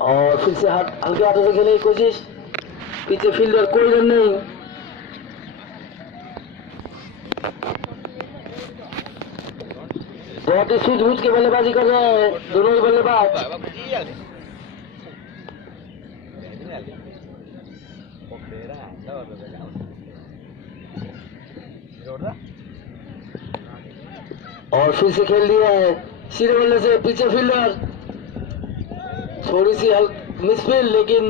और फिर से हल्के हाथों से खेलने की कोशिश, पीछे फील्डर, कोई रन नहीं। बहुत ही सूझबूझ के बल्लेबाजी कर रहे हैं दोनों ही बल्लेबाज। और फिर से खेल दिया है सीधे बल्ले से, पीछे फील्डर, थोड़ी सी मिसफील्ड, लेकिन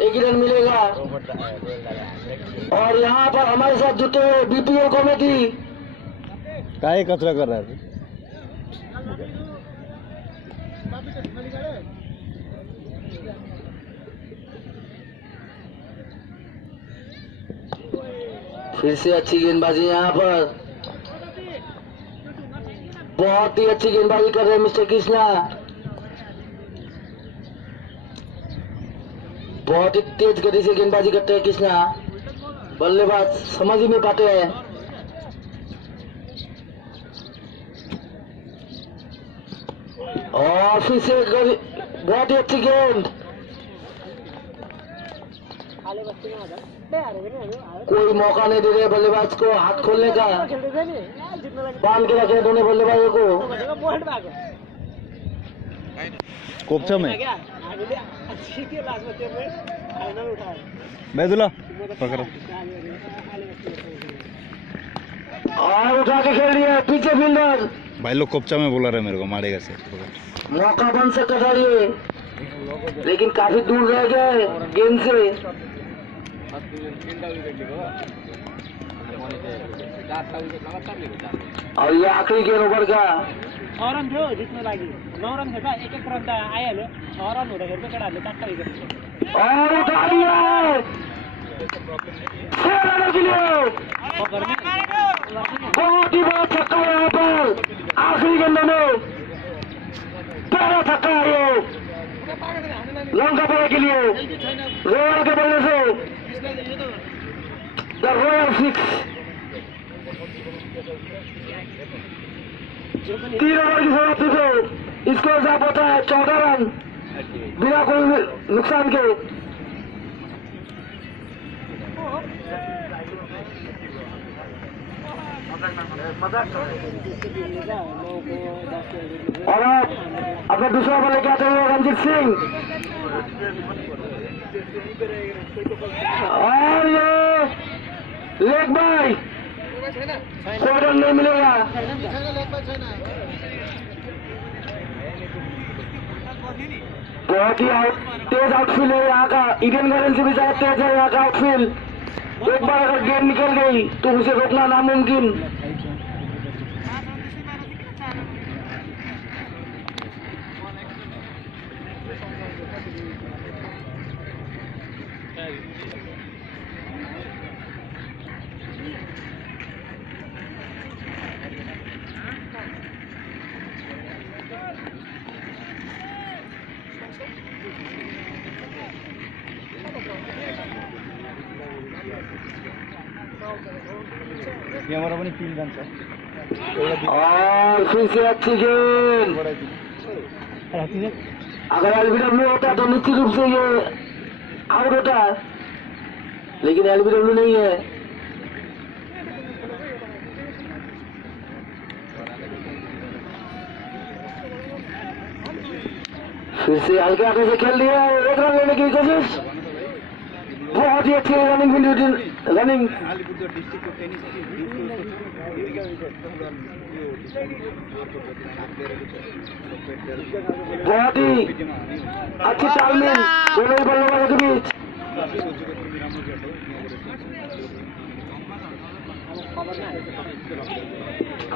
एक ही रन मिलेगा। और यहाँ पर हमारे साथ जुटे हुए बीपीओ कमेटी काय कचरा कर रहा है। फिर से अच्छी गेंदबाजी यहाँ पर, बहुत ही अच्छी गेंदबाजी कर रहे हैं मिस्टर कृष्णा। बहुत ही तेज गति से गेंदबाजी करते हैं कृष्णा, बल्लेबाज समझ ही नहीं पाते हैं। और फिर से बहुत ही अच्छी गेंद, कोई मौका नहीं दे रहे बल्लेबाज को हाथ खोलने का, बांध के रखे दोनों बल्लेबाजों को। कोपचा में बैदुल्ला पकड़ो और उठा के खेल दिया, पीछे फील्डर। भाई लोग कोपचा में बोला रहे मेरे को, मारेगा से मौका बन सकता था ये, लेकिन काफी दूर रह गए गेंद से। और ये आखिरी गेंद ओवर का 6 रन थियो जित्न लागि 9 रन थियो एक एक रन त आइहाल्यो। 6 रन हुँदाखेरि चाहिँ केटाहरूले 4 विकेट और उठा दिया है 6 रनों के लिए। बहुत ही बड़ा छक्का यहाँ पर आखिरी गेंद में, पहला छक्का है ये लंका पाने के लिए, रोयल के बल्ले से द रॉयल 6। 3 ओवर की समाप्ति से इसको हिसाब होता है 14 रन बिना कोई नुकसान के। और अब अपना दूसरा बल्ले क्या चाहिए रंजीत सिंह, और ये लेग बाय, कोई रन नहीं मिलेगा। बहुत ही तेज आउटफील्ड है यहाँ का, ईडन गार्डन से भी ज्यादा तेज है यहाँ का आउटफील्ड। एक बार अगर गेंद निकल गई तो उसे रोकना नामुमकिन। ये हमारा पनि 3 रन छ। और फिर से अच्छी गेंद, अगर एलबीडब्ल्यू होता तो निश्चित रूप से ये आउट होता, लेकिन एलबीडब्ल्यू नहीं है। फिर से हल्के हाथों से खेल दिया, एक रन लेने की कोशिश, बहुत ही अच्छी रनिंग। बहुत ही अच्छी तालमेल दोनों ही बल्लेबाजों के बीच।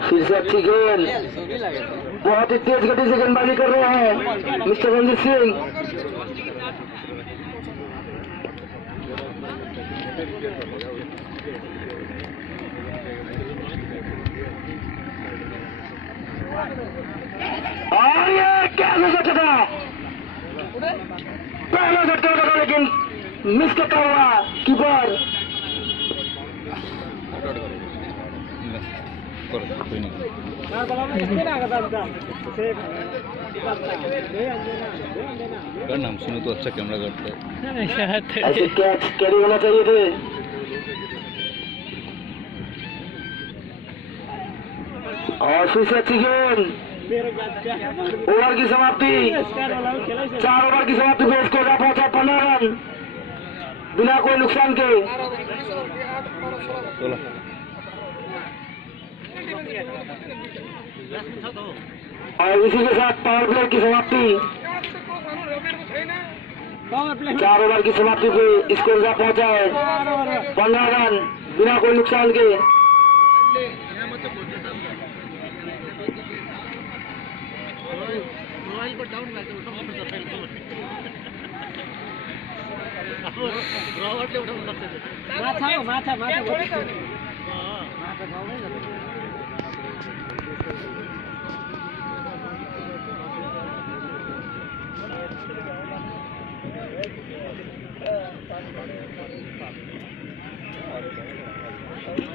फिर से अच्छी गेंद, बहुत ही तेज गति से गेंदबाजी कर रहे हैं मिस्टर रंजीत सिंह। और ये क्या झटका था, पहला झटका था लेकिन मिस करता हुआ कीपर। कर कोई नहीं कर नाम सुनो तो अच्छा कैमरा करता है ऐसे कैच कैरी होना चाहिए थे। और फिर से अच्छी गेंद, ओवर की समाप्ति, 4 ओवर की समाप्ति पे स्कोर पहुंचा 15 रन बिना कोई नुकसान के। और इसी के साथ पावर प्ले की समाप्ति, 4 ओवर की समाप्ति पे स्कोर पहुंचा है 15 रन बिना कोई नुकसान के।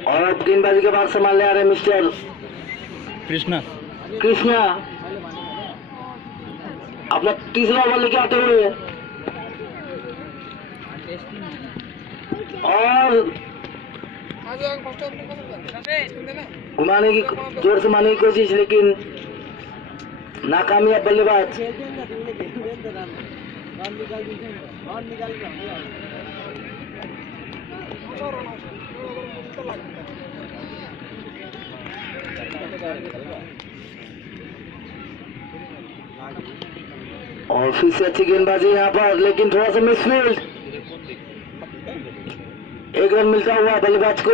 और अब गेंदबाजी के बाद संभालने आ रहे मिस्टर कृष्णा अपना तीसरा ओवर लेके आते हुए, और घुमाने की जोर से मारने की कोशिश, लेकिन नाकामयाब बल्लेबाज। और फिर से अच्छी गेंदबाजी यहाँ पर, लेकिन थोड़ा सा मिसफील्ड। 1 रन मिलता हुआ बल्लेबाज को।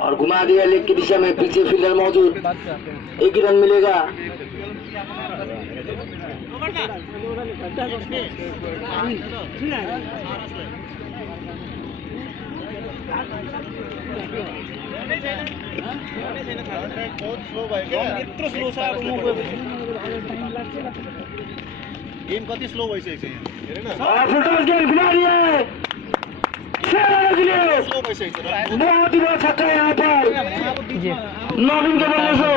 और घुमा दिया लेग की दिशा में, पीछे फील्डर मौजूद, 1 ही रन मिलेगा। गेम कति स्लो भइसकेको छ और फुटबॉल गेम घुमा दिया है, बहुत ही बड़ा छक्का यहाँ पर नवीन के बल्ले से।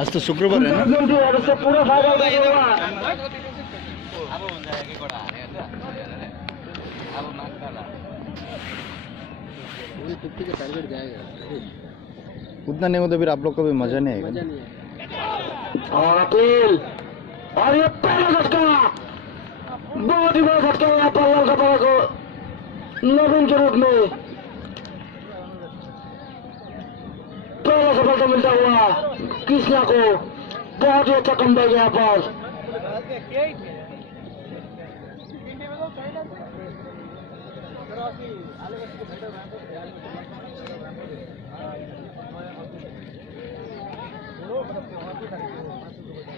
आज तो शुक्रबार है ना, और उससे पूरा फायदा हुआ। उतना नहीं हो तो फिर आप लोग को भी मजा नहीं आएगा। और अकील, और ये पहला झटका, बहुत ही बड़ा झटका यहाँ पर लड़का पड़ा को नवीन के रूप में पहला सफलता मिलता हुआ कृष्णा को। बहुत ही अच्छा कमबैक यहाँ पर।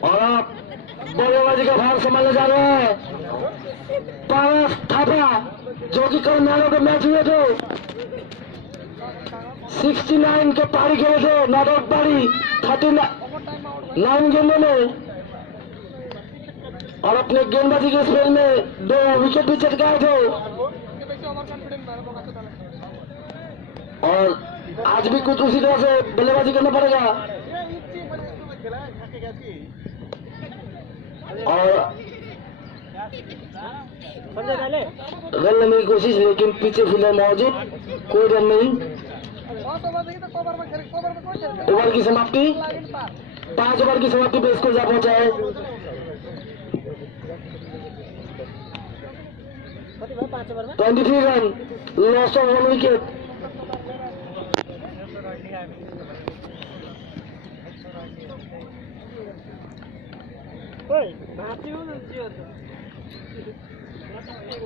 और आप बल्लेबाजी का भार संभालने जा रहे हैं पारस थापा, जो कि कल मैनों के मैच हुए थे, 69 के पारी खेले थे, नॉट आउट पारी 39 गेंदों में, और अपने गेंदबाजी के स्पेल में 2 विकेट भी चटकाए थे। और आज भी कुछ उसी तरह से बल्लेबाजी करना पड़ेगा। और रन लेने की कोशिश, लेकिन पीछे फील्डर मौजूद, कोई रन नहीं। ओवर की समाप्ति, 5 ओवर की समाप्ति पे स्कोर जा पहुंचा है 23 रन, लॉस ऑफ 1 विकेट।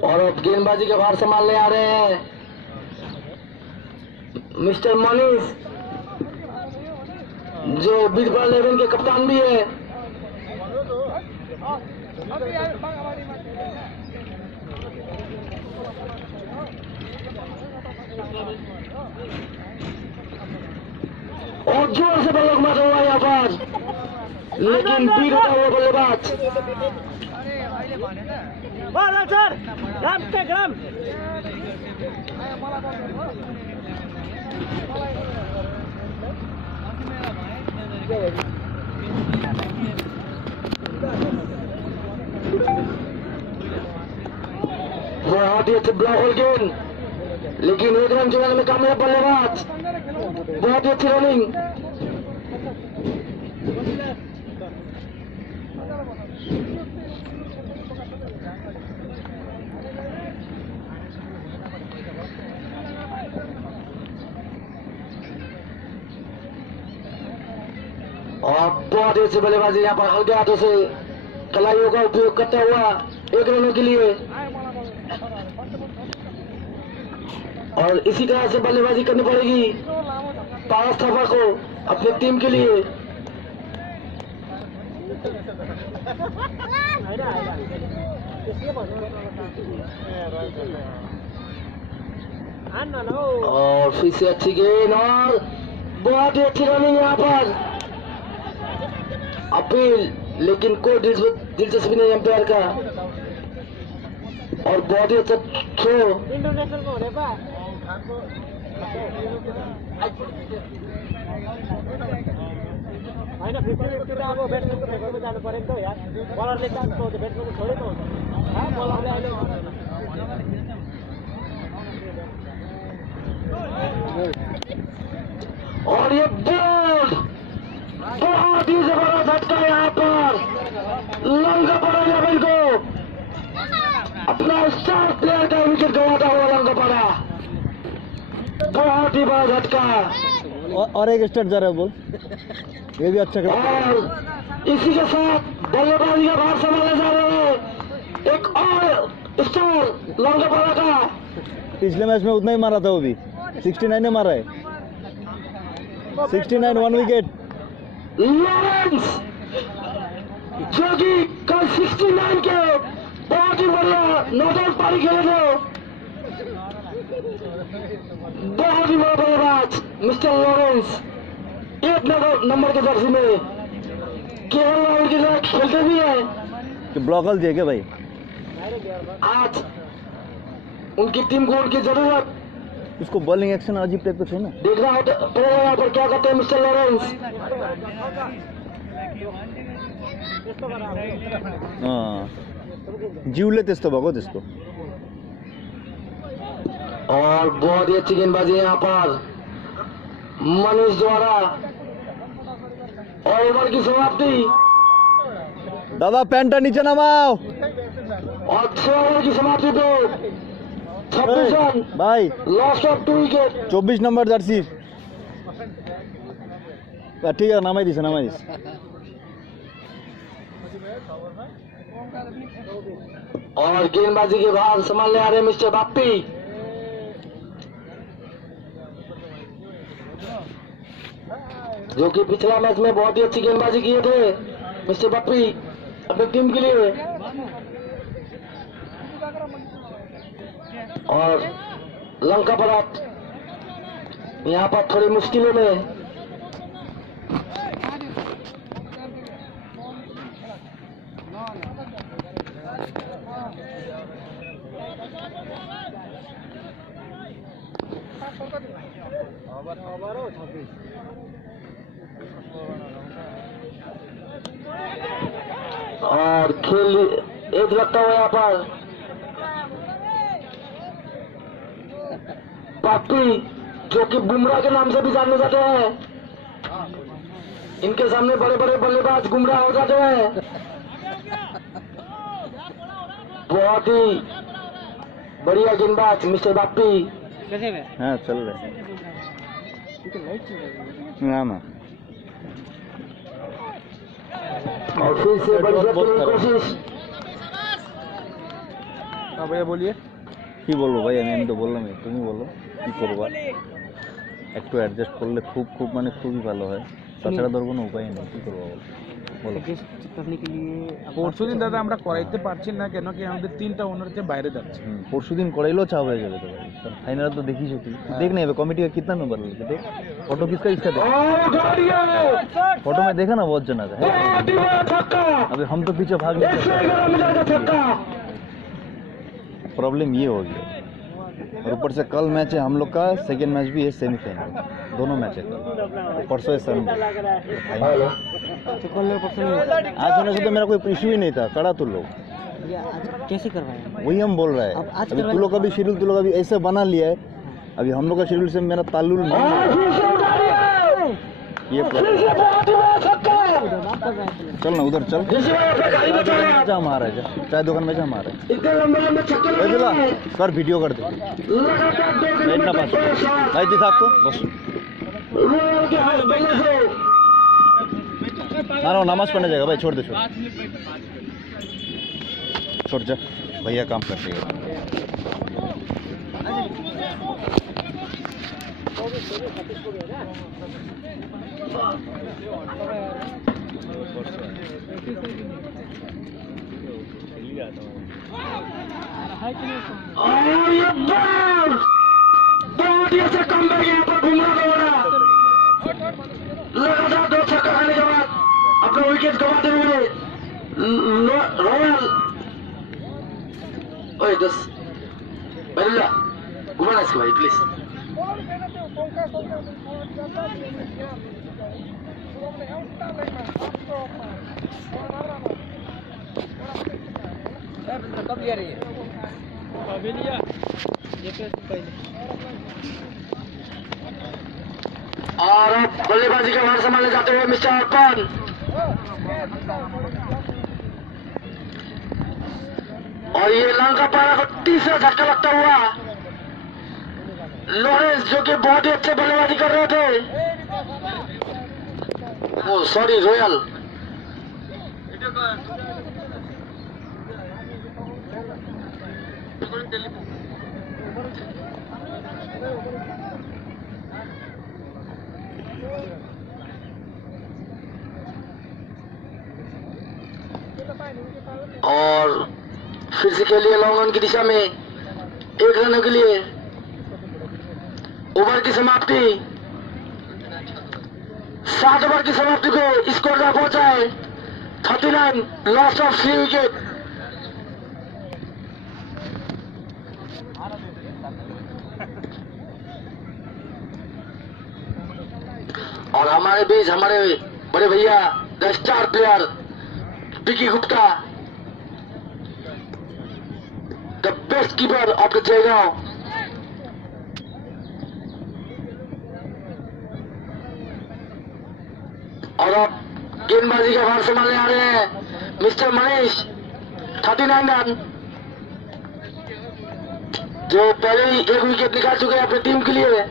और अब गेंदबाजी के भार संभालने आ रहे हैं मिस्टर मनीष, जो बीरबल 11 के कप्तान भी है। और जोर से बल्ला मारा हुआ यहाँ पर, लेकिन बीट होता हुआ बल्लेबाज। बहुत ही अच्छे ब्लॉक होल गेंद, लेकिन 1 रन चुराने में कामयाब बल्लेबाज। बहुत ही अच्छी रनिंग। और बहुत ही अच्छी बल्लेबाजी यहाँ पर हल्के हाथों से कलाइयों का उपयोग करता हुआ 1 रनों के लिए। और इसी तरह से बल्लेबाजी करनी पड़ेगी पारस थापा को अपनी टीम के लिए। और फिर से अच्छी गेंद और बहुत ही अच्छी रनिंग यहाँ पर। अपील, लेकिन कोई दिलचस्पी नहीं अंपायर का। और बहुत ही अच्छा थ्रो। इंटरनेशनल को होने पा होइन 50-50 त अब ब्याट्सम्यानको फेभरमा जानु पऱ्यो नि त यार। बलरले चान्स पाउँछ, ब्याट्सम्यानले छोडेको हुन्छ। बलरले अहिले और ये बोल्ड, बहुत ही जबरदस्त झटका यहाँ पर। लंका पड़ा लेवल को अपना स्टार प्लेयर का विकेट गंवाता हुआ लंका पड़ा। बहुत ही बड़ा झटका। और एक स्टार्ट जा रहा है बोल, ये भी अच्छा कर। और इसी के साथ बल्लेबाजी का भार संभालने जा रहे हैं एक और स्टार लंका पड़ा का। पिछले मैच में उतना ही मारा था वो भी, 69 ने मारा है। 69 1 विकेट। लॉरेंस जो कि कल 69 के बहुत ही बढ़िया नॉट आउट पारी खेले थे। बहुत ही बड़ा बल्लेबाज मिस्टर लॉरेंस, 1 नंबर के जर्सी में केवल राहुल के साथ खेलते भी है। कि ब्लॉकल दिए क्या भाई? आज उनकी टीम को उनकी जरूरत। उसको बॉलिंग एक्शन अजीब टाइप का था ना। देखना होता यहाँ पर क्या करते हैं मिस्टर लॉरेंस। जीवले त्यस्तो भएको त्यस्तो। और बहुत ही अच्छी गेंदबाजी यहाँ पर मनीष द्वारा। ओवर की समाप्ति दादा पैंटा नीचे नमाओ। और 6 ओवर की समाप्ति पे 26 रन भाई, lost of 2 wicket. 24 number Jersey ठीक है, नामाइदिस नामाइदिस। और गेंदबाजी के बाद संभालने आ रहे मिस्टर बाप्पी। जो कि पिछला मैच में बहुत ही अच्छी गेंदबाजी किए थे मिस्टर बाप्पी अपनी टीम के लिए। और लंका परात यहाँ पर थोड़ी मुश्किलों में। और खेल एक लगता हुआ यहाँ पर बाप्पी, जो कि बुमराह के नाम से भी जाने जाते हैं। इनके सामने बड़े बड़े बल्लेबाज गुमराह हो जाते हैं। बहुत ही बढ़िया गेंदबाज मिस्टर बाप्पी। हाँ चल रहा है ना। और फिर से बड़ी की कोशिश। हाँ भैया बोलिए। কি বলবো ভাই, আমি তো বললাম, তুমি বলো কি করবা। একটু অ্যাডজাস্ট করলে খুব খুব মানে খুবই ভালো হয়, তাছাড়া ধর কোনো উপায় নেই, কি করবো বল। বলো। करने के लिए পরশুদিন দাদা আমরা করাইতে পারছি না কেন কি আমাদের 3টা ওনার হচ্ছে বাইরে যাচ্ছে। परसों दिन कराइलो चाप हो जाएगा तो भाई फाइनल तो देखी जो थी देख नहीं कमेटी का कितना नंबर लेके देख फोटो किसका इसका देख फोटो में देखा ना बहुत जना का है अभी हम तो पीछे भाग नहीं सकते प्रॉब्लम ये हो गया और ऊपर से कल मैच है हम लोग का सेकंड मैच भी है सेमीफाइनल दोनों मैच है परसों है संडे आज होने से तो मेरा कोई इशू ही नहीं था कड़ा तू लोग कैसे करवाएं? वही हम बोल रहे हैं अभी तू लोग का भी शेड्यूल तू लोग अभी ऐसे बना लिया है अभी हम लोग का शेड्यूल से मेरा ताल्लुल नहीं है ये प्रॉब्लम चल ना उधर चल जा हमारा है चाय दुकान में जा हमारा कर वीडियो कर दे बैठना पास भाई जी था तो बस ना नमाज पढ़ने जाएगा भाई छोड़ दे छोड़ जा भैया काम करते हैं और ये बहुत ही अच्छा कमबैक यहाँ पर बुमराह का हो रहा लगातार 2 छक्का खाने के बाद अपना विकेट गंवाते हुए रॉयल ओए दस बल्ला घुमाना इसको भाई प्लीज कब लिया रही है अभी लिया ये पहले और अब बल्लेबाजी का भार संभालने जाते हुए मिस्टर अर्पण और ये लंका पारा को तीसरा झटका लगता हुआ लॉरेंस जो कि बहुत ही अच्छे बल्लेबाजी कर रहे थे वो सॉरी रॉयल और फिर से खेलिए लॉन्ग ऑन की दिशा में 1 रनों के लिए ओवर की समाप्ति 7 ओवर की समाप्ति को स्कोर का पहुंचा है 39 लॉस ऑफ 3 विकेट और हमारे बीच हमारे बड़े भैया the star player Vicky Gupta the best keeper of the Jaigaon और अब गेंदबाजी का भार संभालने आ रहे हैं मिस्टर मनीष 39 रन जो पहले ही 1 विकेट निकाल चुके हैं अपनी टीम के लिए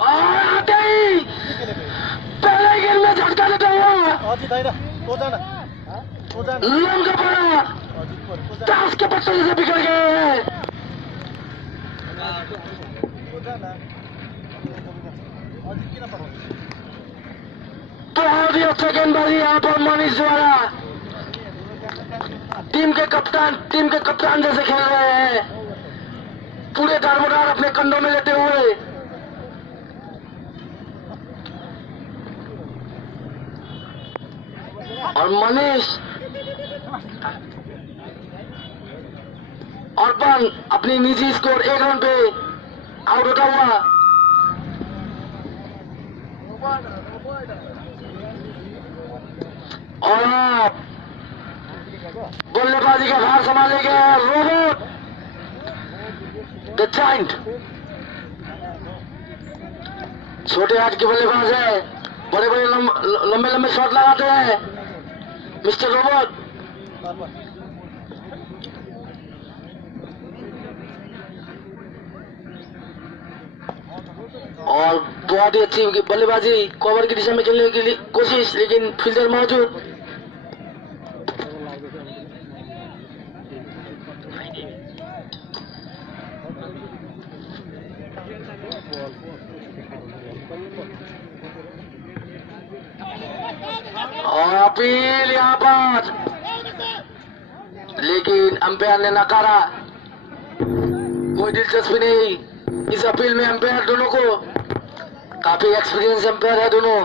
आते ही पहले गेंद में झटका देता हुआ लंका पड़ा ताश के पत्ते से बिगड़ गए हैं बहुत ही अच्छा गेंदबाजी यहाँ पर मनीष द्वारा टीम के कप्तान जैसे खेल रहे हैं पूरे दारोमदार अपने कंधों में लेते हुए और मनीष अर्पण अपनी निजी स्कोर 1 रन पे आउट होता हुआ और आप बल्लेबाजी का भार संभालेंगे रोबोट द जायंट छोटे हाथ के बल्लेबाज है बड़े बड़े लंबे शॉट लगाते हैं मिस्टर रोबोट और बहुत ही अच्छी बल्लेबाजी कवर की दिशा में खेलने की कोशिश लेकिन फील्डर मौजूद और अपील यहाँ पर, लेकिन अंपायर ने नकारा। कोई दिलचस्पी नहीं इस अपील में। अंपायर दोनों को काफी एक्सपीरियंस अंपायर है दोनों।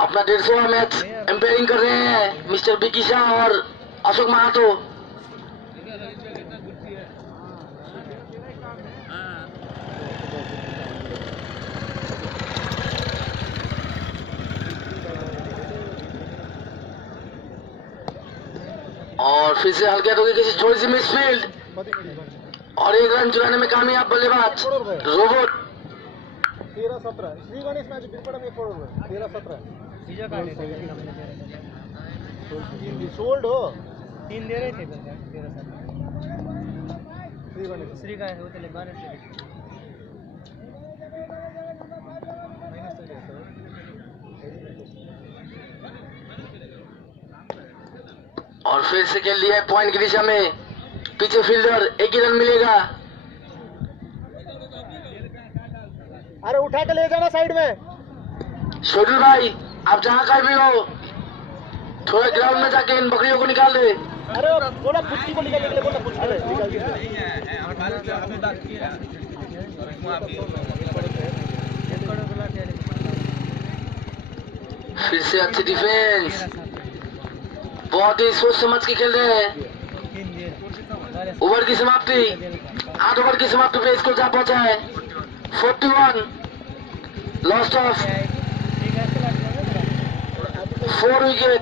अपना 150वां मैच अंपायरिंग कर रहे हैं मिस्टर बिकी शाह और अशोक महातो। और फिर से हल्के हाथों की किसी थोड़ी सी मिसफील्ड और 1 रन चुराने में कामयाब बल्लेबाज रोबोट। 13-17 श्री गणेश मैच बिल्कुल में 13-17 सोल्ड हो 3 दे रहे थे 13-17 श्री गणेश श्री का होते ले 12 से और फिर से खेल लिया है पॉइंट की दिशा में। पीछे फील्डर, 1 ही रन मिलेगा। अरे उठा के ले जाना साइड में। शोडू भाई आप जहाँ कहीं भी हो थोड़ा ग्राउंड में जाके इन बकरियों को निकाल दे। अरे बोला पुच्ची को निकालने के लिए, बोला पुच्ची को निकाल दे। फिर से अच्छी डिफेंस, बहुत ही सोच समझ के खेल रहे हैं। ओवर की समाप्ति, 8 ओवर की समाप्ति पे स्कोर जा पहुंचा है 41, लॉस्ट ऑफ 4 विकेट।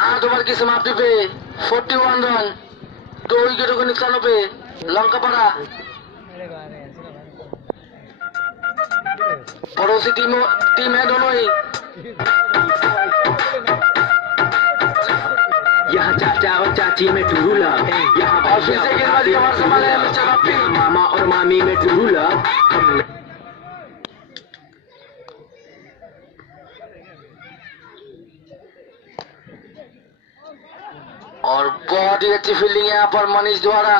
8 ओवर की समाप्ति पे 41 रन, 2 विकेटों के नुकसानों पे लंका पड़ा। पड़ोसी टीम है दोनों ही। यहाँ चाचा और चाची में टूरूला, यहाँ और फिर से गेंदबाजी का मार संभाले हैं मिस्टर बापी। मामा और मामी में टूरूला। और बहुत ही अच्छी फील्डिंग यहाँ पर मनीष द्वारा।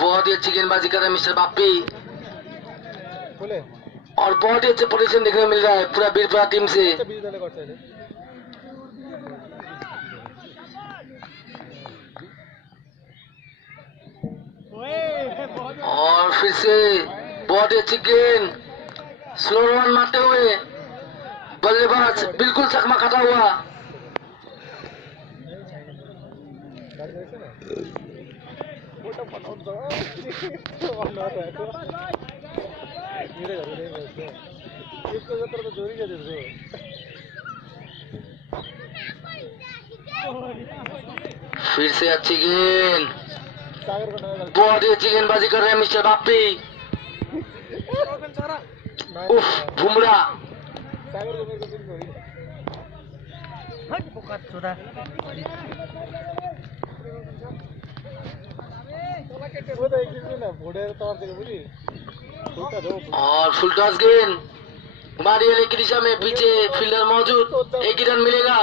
बहुत ही अच्छी गेंदबाजी कर रहे हैं मिस्टर बापी और बहुत ही अच्छे पोजीशन देखने को मिल रहा है पूरा बीरपुरा टीम से। और फिर से बहुत ही अच्छी गेंद, स्लो रन मारते हुए बल्लेबाज बिल्कुल चकमा खाता हुआ। फिर से अच्छी गेंद, बहुत ही अच्छी गेंदबाजी कर रहे हैं मिस्टर बापी। उफ, बुमराह और फुल टॉस गेंद, हमारी एले की दिशा में पीछे फील्डर मौजूद, 1 ही रन मिलेगा।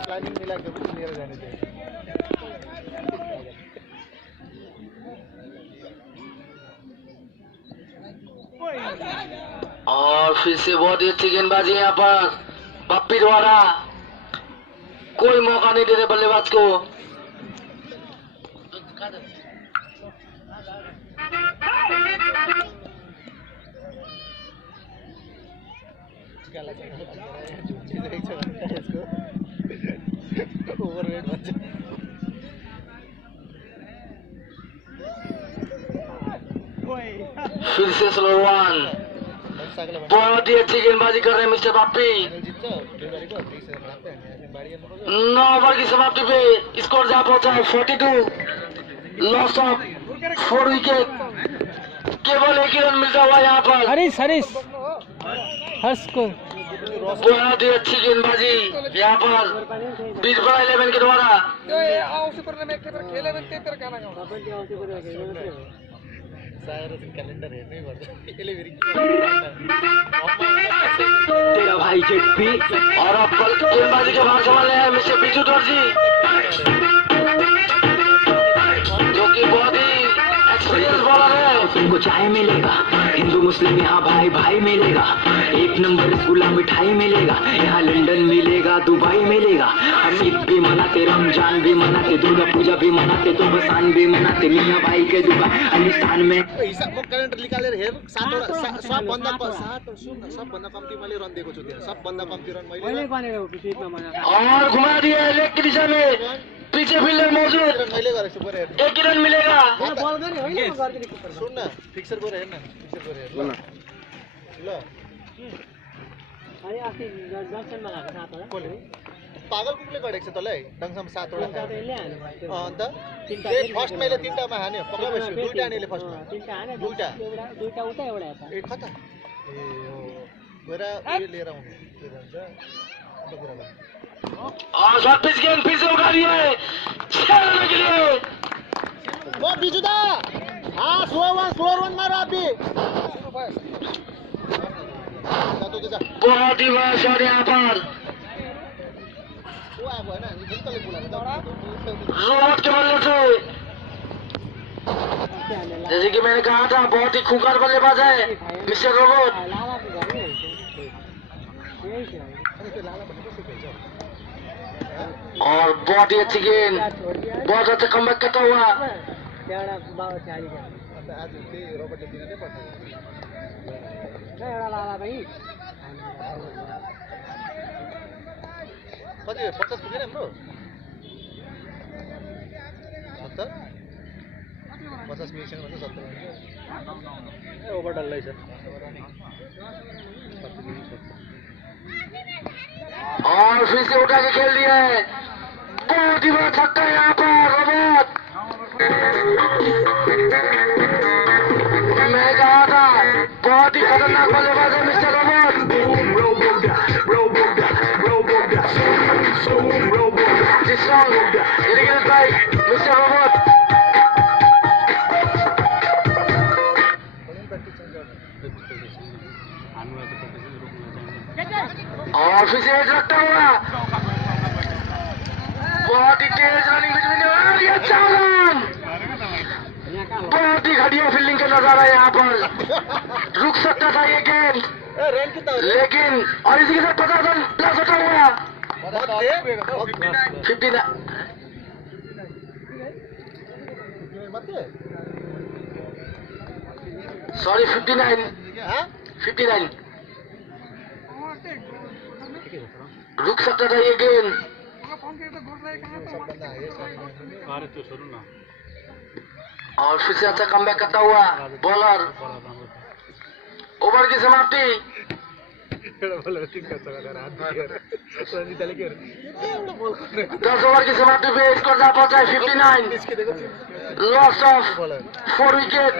प्लानिंग मिला के ले जाने थे। और फिर से बहुत ही अच्छी गेंदबाजी यहाँ पर पप्पी द्वारा, कोई मौका नहीं दे रहे बल्लेबाज को। फिर से स्लो वन, बहुत ही अच्छी गेंदबाजी कर रहे हैं मिस्टर बापी। 9 ओवर की समाप्ति पे स्कोर जा पहुंचा है 42, लॉस ऑफ 4 विकेट। केवल 1 ही रन मिलता हुआ यहाँ पर। हरीश हर्ष को बहुत ही अच्छी गेंदबाजी यहाँ पर बीरपुरा 11 के द्वारा। तेरा भाई जेट पी और अब गेंदबाजी के भार संभाले हैं मिस्टर बिजू दर्जी, जो कि बहुत ही एक्सपीरियंस बॉलर है। तुमको चाय मिलेगा, हिंदू मुस्लिम यहाँ भाई भाई मिलेगा, एक नंबर रसगुल्ला मिठाई मिलेगा, यहाँ लंदन मिलेगा, दुबई मिलेगा। हम ईद भी मनाते, रमजान भी मनाते, दुर्गा पूजा भी मनाते, तो बसान भी मनाते, मियाँ भाई के दुकान अलिस्तान में। हिसाबको क्यालेन्डर निकालेर हेर, सबभन्दा कम्ती मैले रन दिएको छु त्यहाँ, सबभन्दा कम्ती रन मैले मैले बनेको पिचमा बनाएको और घुमा दिए लेग की दिशा में, पीछे फील्डर मौजूद, मैले गरेको छु। गएर हेर्नु, एक ही रन मिलेगा। बल गर्ने होइन म गर्दिन किपर सुन न, फिक्सर गएर हेर्न, फिक्सर गएर हेर ल ल। अनि अस्ति जक्सनमा गएको 7 होला कसले पागल कुकले गरेको छ तँलाई डङसम्म 7 वटा त्यसले हाल्नु भयो अन्त फर्स्ट मैले 3टामा हान्यो पक्का बस्यो, 2टा हानेले फर्स्टमा, 3टा हाने दुईटा। दुईटा उता एउटा यता ए कता ए हो गएर उयो लिएर आउनु के भन्छ अन्त कुरा गर्नु। और शॉट पिच गेंद फिर से उठा दिया है 6 रन के लिए। ओ बिजुदा हाँ स्लोर वन मारो अभी जा तो जा बहुत ही बड़ा शॉट यहाँ पर वो आगो है ना निकल ले बोला रोबोट के बल्ले से, जैसे कि मैंने कहा था बहुत ही खूंखार बल्लेबाज है मिस्टर रोबोट। लाला को गर्ने यही छ अनि त्यो लाला भन्ने कसो खेल्छ और बहुत ही अच्छी गेंद, बहुत अच्छा कमबैक करता हुआ। एउटा बाउ छाडी गयो अन्त आज त्यही रोबोटले दिन नै पर्छ एउटा लाला भाइ कति 50 पुगेन हाम्रो अन्त 50 मिसन भन्छ 70 भन्छ ए ओभर डल्लै छ और फिर से उठा के खेल दिया है, बहुत ही बड़ा छक्का यहाँ पर रोबोट। मैं कहा था बहुत ही खतरनाक बल्लेबाज है mister robot. This song dedicated by Mr. Robot. और फिर से एज लगता हुआ, बहुत ही तेज रनिंग बिटवीन, और ये अच्छा रन, बहुत ही घटिया फील्डिंग का नजारा यहाँ पर। रुक सकता था ये गेंद, ए रन कितना हो लेकिन और इसी के साथ 50 रन प्लस होता हुआ 59 सॉरी 59 हाँ 59 रुक सकता था ये गेंद। सबभन्दा हाइएस्ट और फिर से अच्छा कमबैक करता हुआ बॉलर। ओवर की समाप्ति, 10 ओवर की समाप्ति पे स्कोर था पहुंचा है 59, लॉस ऑफ 4 विकेट।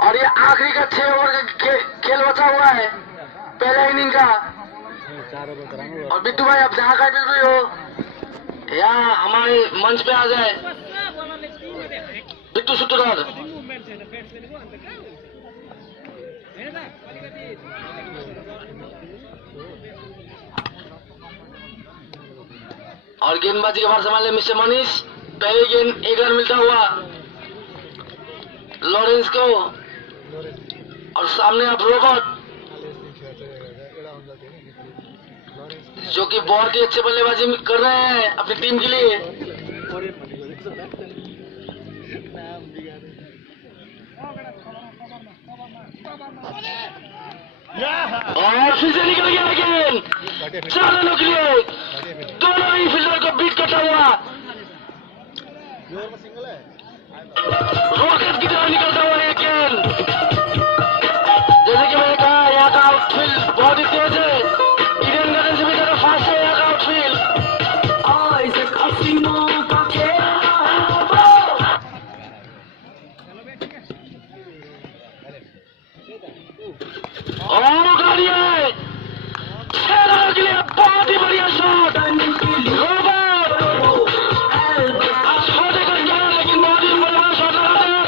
और ये आखिरी का 6 ओवर का खेल बचा हुआ है पहले इनिंग का। और बिट्टू भाई आप जहाँ का भी हो यहाँ हमारे मंच पे आ जाए। बिट्टू सूत्रधार और गेंदबाजी के बार संभाले मिस्टर मनीष। पहले गेंद 1 रन मिलता हुआ लॉरेंस को, और सामने अब रोबोट जो कि बहुत ही अच्छे बल्लेबाजी कर रहे हैं अपनी टीम के लिए। और फिर से निकल गया गेंद 4 रनों के लिए, दोनों ही फील्डर को बीट करता हुआ सिंगल है रॉकेट की तरह निकलता हुआ एक गेंद। जैसे कि मैंने कहा यहाँ का आउटफील्ड बहुत ही तेज है, ईडन गार्डन से भी ज्यादा फास्ट है यहाँ का आउटफील्ड। और उठा दिया है 6 रनों के लिए, बहुत ही बढ़िया शॉट रोबोट। छोटे कर गया लेकिन बहुत ही बड़ा शॉट लगाते हैं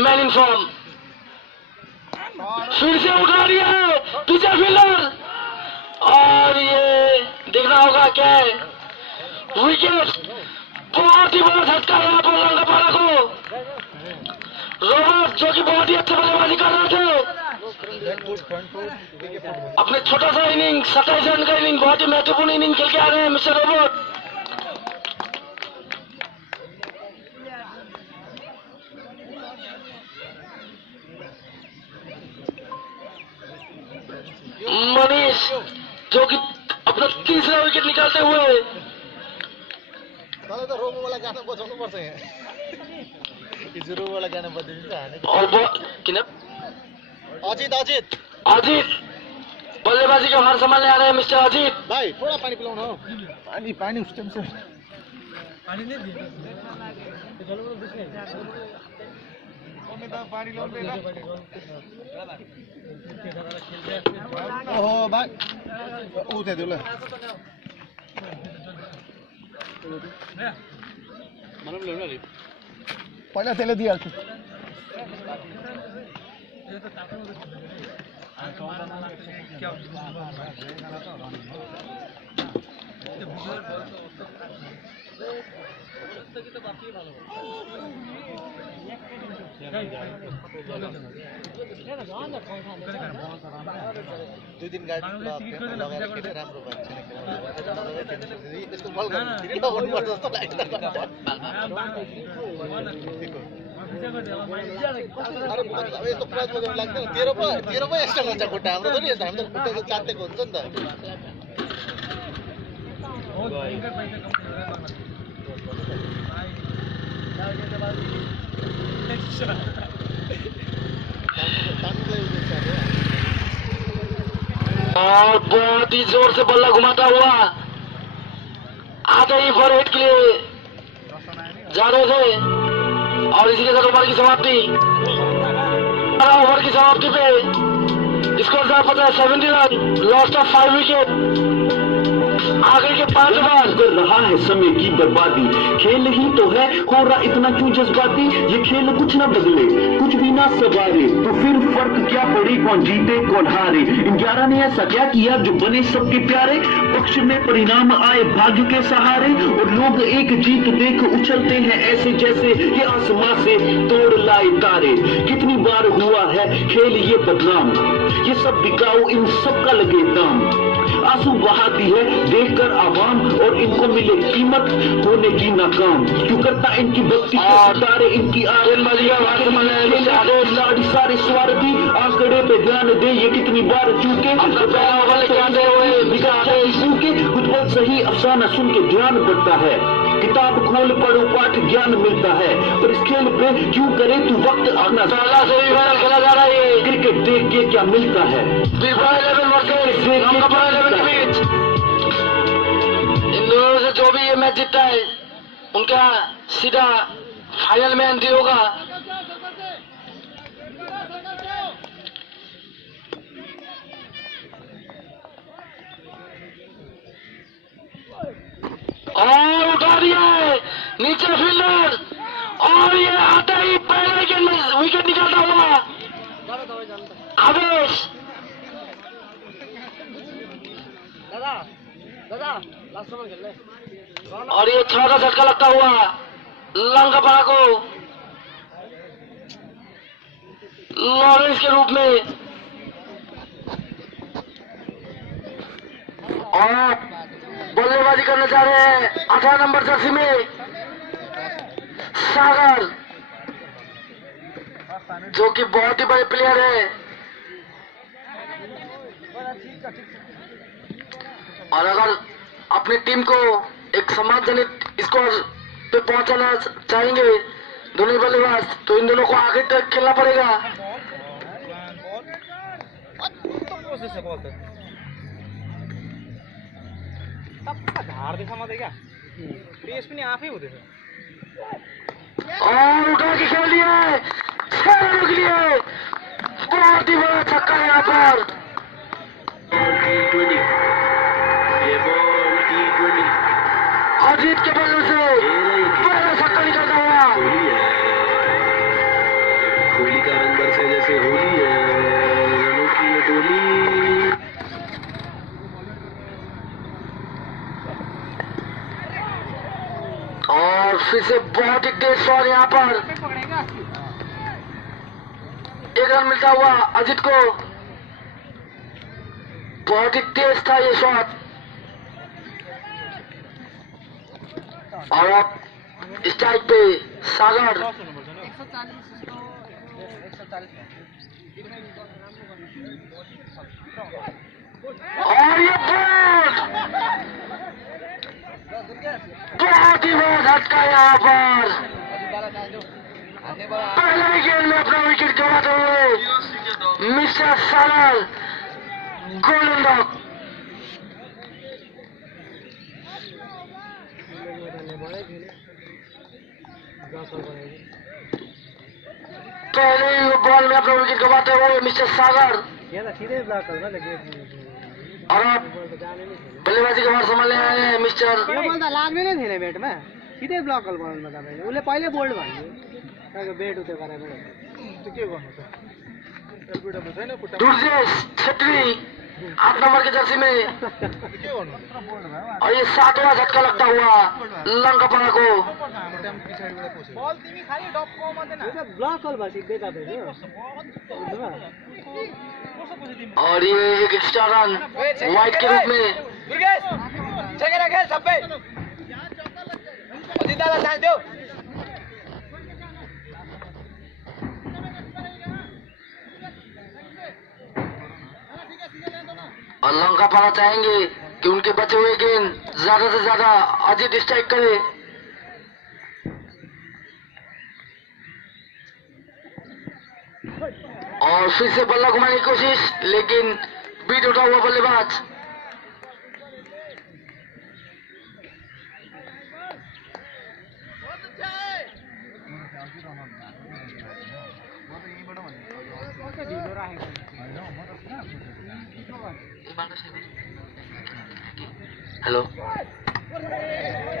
मैन इन फॉर्म, फिर से उठा दिया है पीछे फील्डर, और ये देखना होगा क्या है, विकेट। बहुत ही बड़ा झटका यहाँ पर रंगापारा को। रोबर्ट जो कि बहुत ही अच्छे बल्लेबाजी कर रहे थे, अपने छोटा सा इनिंग 27 रन का इनिंग, बहुत ही महत्वपूर्ण इनिंग खेल के आ रहे हैं मिस्टर रोबोट। मनीष जो कि अपना तीसरा विकेट निकालते हुए, तर रोबो वाला गाना बजाउनु पर्छ यहाँ, हिजो रोबो वाला गाना बजाइदिन्छ। और किन अजित अजित अजीत बल्लेबाजी का भार संभालने आ रहे हैं मिस्टर अजीत। भाइ थोडा पानी पिलाउनु हो। पानी पानी उस टाइम से ओहो भाइ ऊ त्यहाँ दिउला पहिला त्यसले दिइहाल्छु। दुई दिन गाडी लगाएर खेल्ने राम्रो भएको छैन, यस्तो बल गर्नुपर्छ जस्तो लाग्छ। अरे अब यस्तो प्राइज बजाउनु लाग्दैन, तेरो पो एक्स्ट्रा हुन्छ खुट्टा, हाम्रो त नि यस्तो हामीले खुट्टा त चातेको हुन्छ नि त। और बहुत ही जोर से बल्ला घुमाता हुआ आते ही फॉर हिट के लिए जा रहे थे, और इसी के साथ ओवर की समाप्ति। ओवर की समाप्ति पे स्कोर था पता है 70 रन, लॉस्ट ऑफ 5 विकेट। आखिर के 5 ओवर कर रहा है समय की बर्बादी, खेल ही तो है, हो रहा इतना क्यों जज्बाती, ये खेल कुछ ना बदले कुछ भी ना सवारे, तो फिर फर्क क्या पड़े कौन जीते कौन हारे। इन 11 ने ऐसा क्या किया जो बने सबके प्यारे, पक्ष में परिणाम आए भाग्य के सहारे, और लोग एक जीत देख उछलते हैं ऐसे जैसे ये आसमां से तोड़ लाए तारे। कितनी बार हुआ है खेल ये बदनाम, ये सब बिकाऊ इन सब का लगे दाम, आंसू बहाती है देखकर आवाम, और इनको मिले कीमत होने की नाकाम। क्यों करता इनकी भक्ति के सितारे, इनकी लाड़ी सारे स्वार्थी, आंकड़े पे ध्यान दे ये कितनी बार चूके, कुछ पल सही अफसाना सुन के ध्यान बढ़ता है, किताब खोल पढ़ो पाठ ज्ञान मिलता है, पर इस खेल पे क्यों करे तू वक्त अपना खेला जा रहा है। क्रिकेट देख के क्या मिलता है, इन दोनों से जो भी ये मैच जीतता है उनका सीधा फाइनल में एंट्री होगा। और उठा दिया है नीचे फील्डर, और ये आते ही पहले गेंद में विकेट निकालता हुआ आवेश। और ये चौथा झटका लगता हुआ लंकापारा को लॉरेंस के रूप में, और बल्लेबाजी करने जा रहे हैं 18 नंबर जर्सी में सागर, जो कि बहुत ही बड़े प्लेयर है। और अगर अपनी टीम को एक सम्मानजनक स्कोर पे पहुंचाना चाहेंगे दोनों बल्लेबाज, तो इन दोनों को आगे तक खेलना पड़ेगा। और उठा के खेल दिया 6 रनों के लिए, बहुत ही बड़ा छक्का है यहाँ पर। अजीत के बल्ले से पहला छक्का निकलता हुआ होली का रंग बरसे जैसे होली है, रंगों की ये टोली। और फिर से बहुत ही तेज शॉट यहाँ पर, एक रन मिलता हुआ अजीत को। बहुत ही तेज था ये शॉट। और अब स्ट्राइक पे सागर। और ये बोल्ड बहुत ही बड़ा झटका यहाँ पर। पहले ही गेंद में अपना विकेट गंवाते हुए मिस्टर सागर गोल्डन डॉग। पहले ही बॉल में अपना विकेट गंवाते हुए मिस्टर सागर। और अब बल्लेबाजी का भार संभालने आए हैं मिस्टर। लाग्ने नै थिएन बेटमा, सिधै ब्लक कल बनाउनु तपाईले। उसले पहिले बोल्ड भन्यो ताको बेट उते गराएर त्यो के गर्नु त एलबिडब्ल्यू छैन खुट्टा दुर्जेश छेत्री 8 नंबर की जर्सी में। के गर्नु और ये 7वां झटका लगता हुआ लंकापाड़ा को। हाम्रो टाइम पछाडिबाट पस्यो बल तिमी खाली डपको मात्रै न, यो ब्लक कल भयो सिधै तपाईको। और ये एक एक्स्ट्रा रन वाइट के रूप में। दुर्गेश छकेर खेल सबै अजित दादा चान्स देऊ। और लंकापाड़ा चाहेंगे कि उनके बचे हुए गेंद ज्यादा से ज्यादा अजीत स्ट्राइक करे। और फिर से बल्ला घुमाने की कोशिश, लेकिन बीट उठा हुआ बल्लेबाज। हेलो।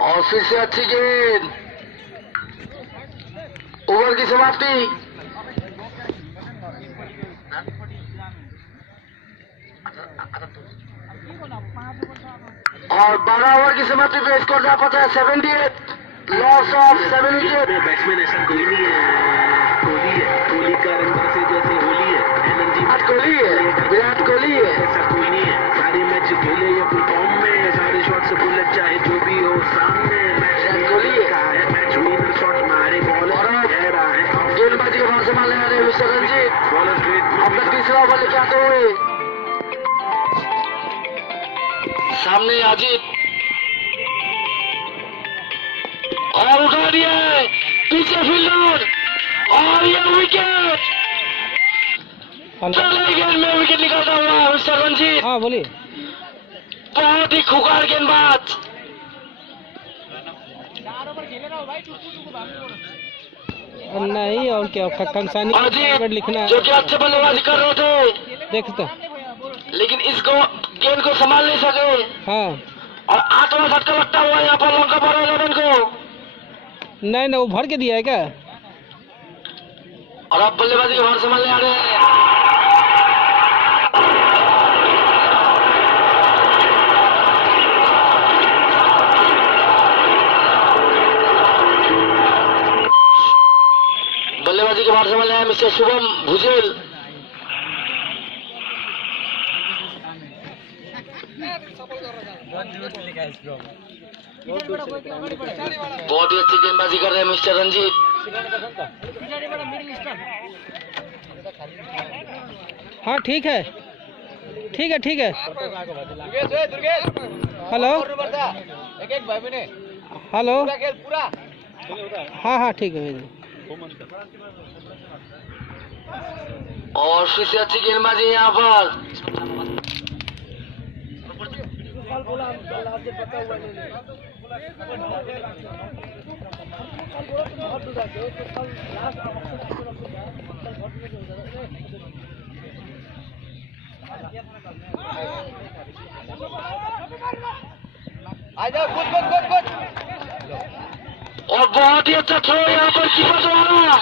और फिर से अच्छी गेंद, ओवर की समाप्ति। और 12 ओवर की समाप्ति पे स्कोर जा पाता है 78, लॉस ऑफ 7 विकेट। बैट्समैन ऐसा कोई नहीं है, कोहली है, कोहली का रंग बरसे जैसे होली है, एनर्जी विराट कोहली है, विराट कोहली है। ऐसा कोई नहीं है, सारे मैच खेले या फुल फॉर्म में, सारे शॉट से बुलेट चाहे जो भी हो सामने, मैच विराट कोहली है। मैच विनर शॉट मारे बॉल और अब कह रहा है गेंदबाजी का भार संभालने वाले मिस्टर रंजीत बॉलर ग्रेट अपना तीसरा ओवर लेके आते हुए सामने अजीत। और उठा दिया है पीछे फील्डर, और ये विकेट। पहले गेंद में विकेट निकालता हुआ मिस्टर रंजीत। हाँ बोलिए। बहुत ही खुकार गेंदबाज। नहीं और क्या कंसानी अजीत लिखना जो कि अच्छे बल्लेबाजी कर रहे थे, देख तो। लेकिन इसको गेंद को संभाल नहीं सके। हाँ और 8वां झटका लगता हुआ यहाँ पर लंकापाड़ा 11 को। नहीं ना, वो भर के दिया है क्या? और अब बल्लेबाजी का भार संभालने आ रहे हैं बल्लेबाजी के भार संभालने आए मिस्टर शुभम भुजेल। बहुत ही अच्छी गेंदबाजी कर रहे हैं मिस्टर रंजीत। हाँ ठीक है, ठीक है, ठीक है। Hello hello. हाँ हाँ ठीक है भेजिए। और फिर से अच्छी गेंदबाजी यहाँ पर। और बहुत ही अच्छा थ्रो यहाँ पर कीपर द्वारा।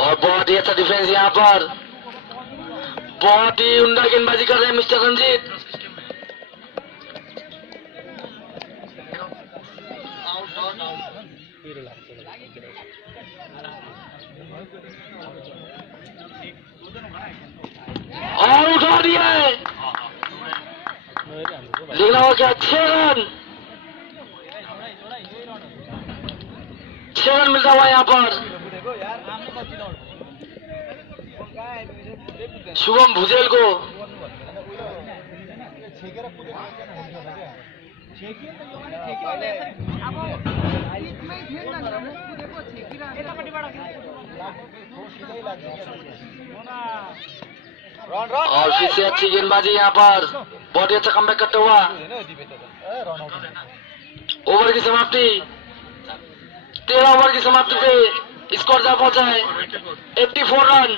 और बहुत ही अच्छा डिफेंस यहाँ पर, बहुत ही उम्दा गेंदबाजी कर रहे हैं मिस्टर रंजीत। और उठा दिया है, लेकिन और क्या 6 रन, 6 रन मिलता हुआ यहाँ पर शुभम भुजेल को। और फिर से अच्छी गेंदबाजी यहाँ पर, बहुत ही अच्छा कमबैक करते हुआ। ओवर की समाप्ति, 13 ओवर की समाप्ति पे स्कोर जा पहुंचा है 84 रन,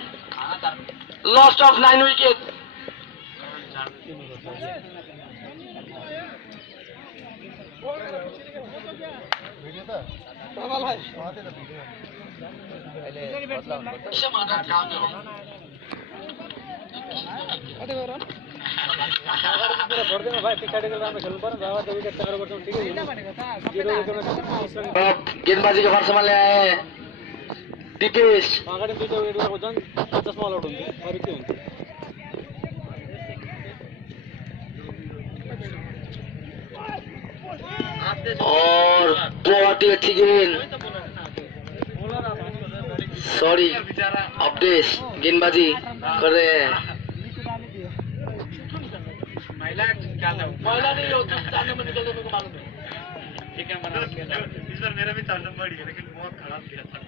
लॉस्ट ऑफ 9 विकेट। गेंदबाजी का भार संभालने आए हैं दीपेश। और बहुत ही अच्छी गेंद, सॉरी अवधेश गेंदबाजी कर रहे हैं। महिला नहीं होती, 4 नंबर निकलते मेरे को मालूम है। ठीक है, सर मेरा भी 4 नंबर ही है, लेकिन बहुत खराब किया था।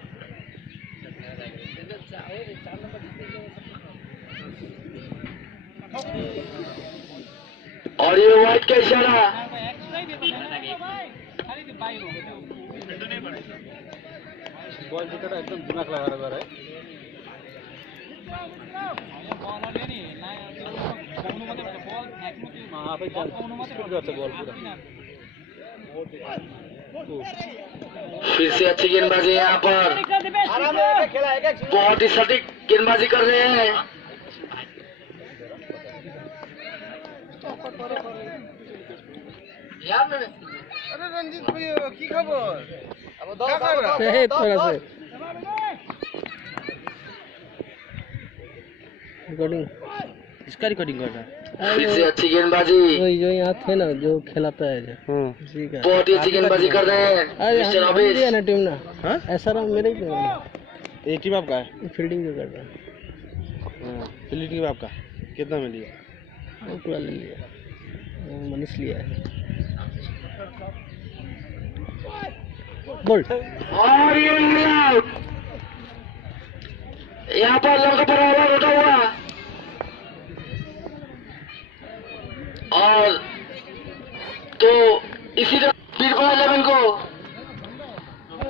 और ये वाइट का इशारा, बॉल विकेट एकदम दिमाग लगा रहा है। फिर से अच्छी गेंदबाजी यहाँ पर, बहुत ही सटीक गेंदबाजी कर रहे हैं। अरे रंजीत भाई की खबर? रिकॉर्डिंग, इसका रिकॉर्डिंग कर रहा है। फिर से अच्छी गेंदबाजी, जो यहाँ थे ना जो खिलाता है, बहुत ही अच्छी गेंदबाजी कर रहे हैं मिस्टर अवधेश। ना टीम ना ऐसा रहा मेरे ही टीम, एक टीम आपका है, फील्डिंग जो कर रहा है। फील्डिंग टीम आपका कितना में लिया? वो पूरा ले लिया, मनीष लिया है। बोल्ट और ये यहाँ पर लड़का पर ओवर उठा हुआ, और तो इसी तरह